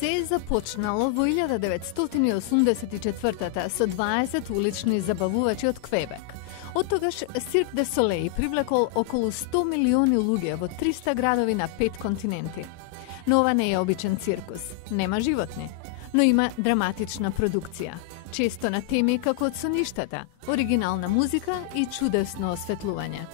Се започнало во 1984 со 20 улични забавувачи од Квебек. Од тогаш Cirque du Soleil привлекол околу 100 милиони луѓе во 300 градови на 5 континенти. Но ова не е обичен циркус, нема животни, но има драматична продукција, често на теми како од соништата, оригинална музика и чудесно осветлување.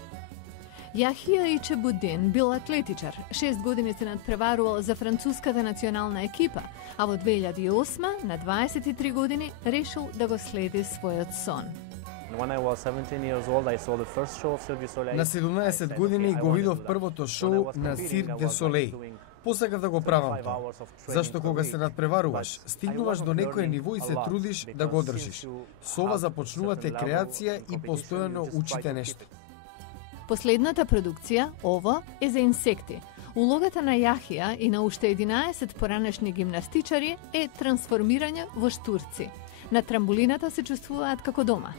Јахија Ичебудин бил атлетичар, 6 години се надпреварувал за француската национална екипа, а во 2008 на 23 години решил да го следи својот сон. На 17 години го видов првото шоу на Cirque du Soleil. Посакав да го правам тоа, зашто кога се надпреваруваш, стигнуваш до некое ниво и се трудиш да го одржиш. Со ова започнувате креација и постојано учите нешто. Последната продукција, ово, е за инсекти. Улогата на Јахија и на уште 11 поранешни гимнастичари е трансформирање во штурци. На трамбулината се чувствуваат како дома.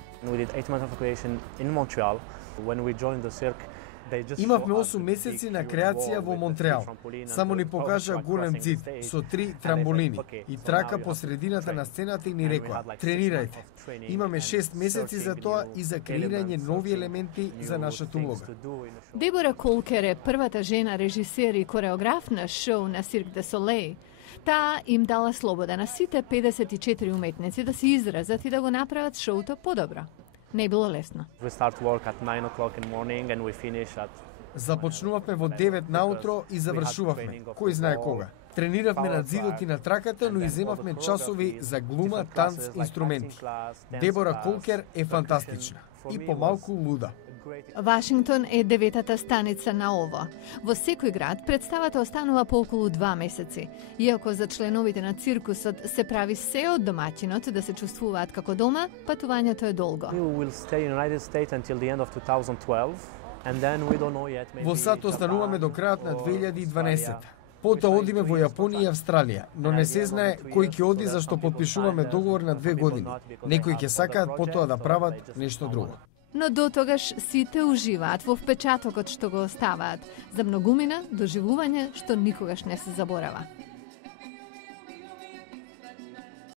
Имавме 8 месеци на креација во Монтреал. Само ни покажа голем ѕид со 3 трамболини и трака по средината на сцената и ни рекоа: тренирајте. Имаме 6 месеци за тоа и за креирање нови елементи за нашата улога. Дебора Колкер е првата жена режисер и кореограф на шоу на Cirque du Soleil. Таа им дала слобода на сите 54 уметници да се изразат и да го направат шоуто подобро. Не било лесно. Започнувавме во 9 наутро и завршувавме, кој знае кога. Трениравме на ѕидот и на траката, но и земавме часови за глума, танц, инструменти. Дебора Колкер е фантастична и помалку луда. Вашингтон е 9-та станица на ОВО. Во секој град представата останува по околу 2 месеци. Иако за членовите на циркусот се прави се од домаќинот да се чувствуваат како дома, патувањето е долго. Во САД остануваме до крајот на 2012. Потоа одиме во Јапонија и Австралија, но не се знае кој ќе оди зашто подпишуваме договор на 2 години. Некои ќе сакаат потоа да прават нешто друго. Но до тогаш сите уживаат во впечатокот што го оставаат за многумина доживување што никогаш не се заборава.